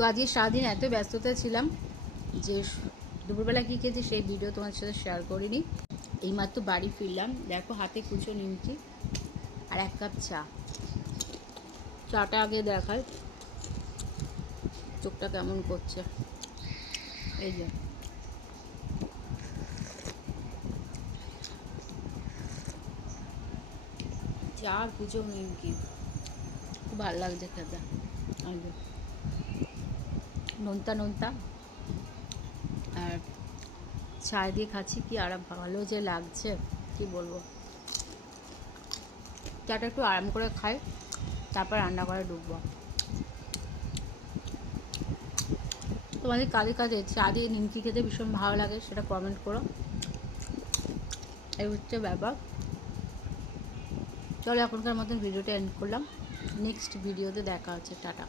তো আজকে সারাদিন এত ব্যস্ততা ছিলাম যে দুপুরবেলা কী খেয়েছি সেই ভিডিও তোমার সাথে শেয়ার করিনি। এইমাত্র বাড়ি ফিরলাম, দেখো হাতে কুচো নিমকি আর 1 কাপ চা। চাটা আগে দেখায় চোখটা কেমন করছে। এই যে চা আর কুচো নিমকি, খুব ভালো লাগছে খেতে। এই যে নোনতা নোনতা আর চা দিয়ে খাচ্ছি, কি আর ভালো যে লাগছে কি বলবো। চাটা একটু আরাম করে খাই, তারপর রান্না করে ঢুকবো। তোমাদের কাদের কাদের চা দিয়ে নিমকি খেতে ভীষণ ভালো লাগে সেটা কমেন্ট করো। এই হচ্ছে ব্যাপার। চলো এখনকার মতন ভিডিওটা এন্ড করলাম, নেক্সট ভিডিওতে দেখা হচ্ছে, টাটা।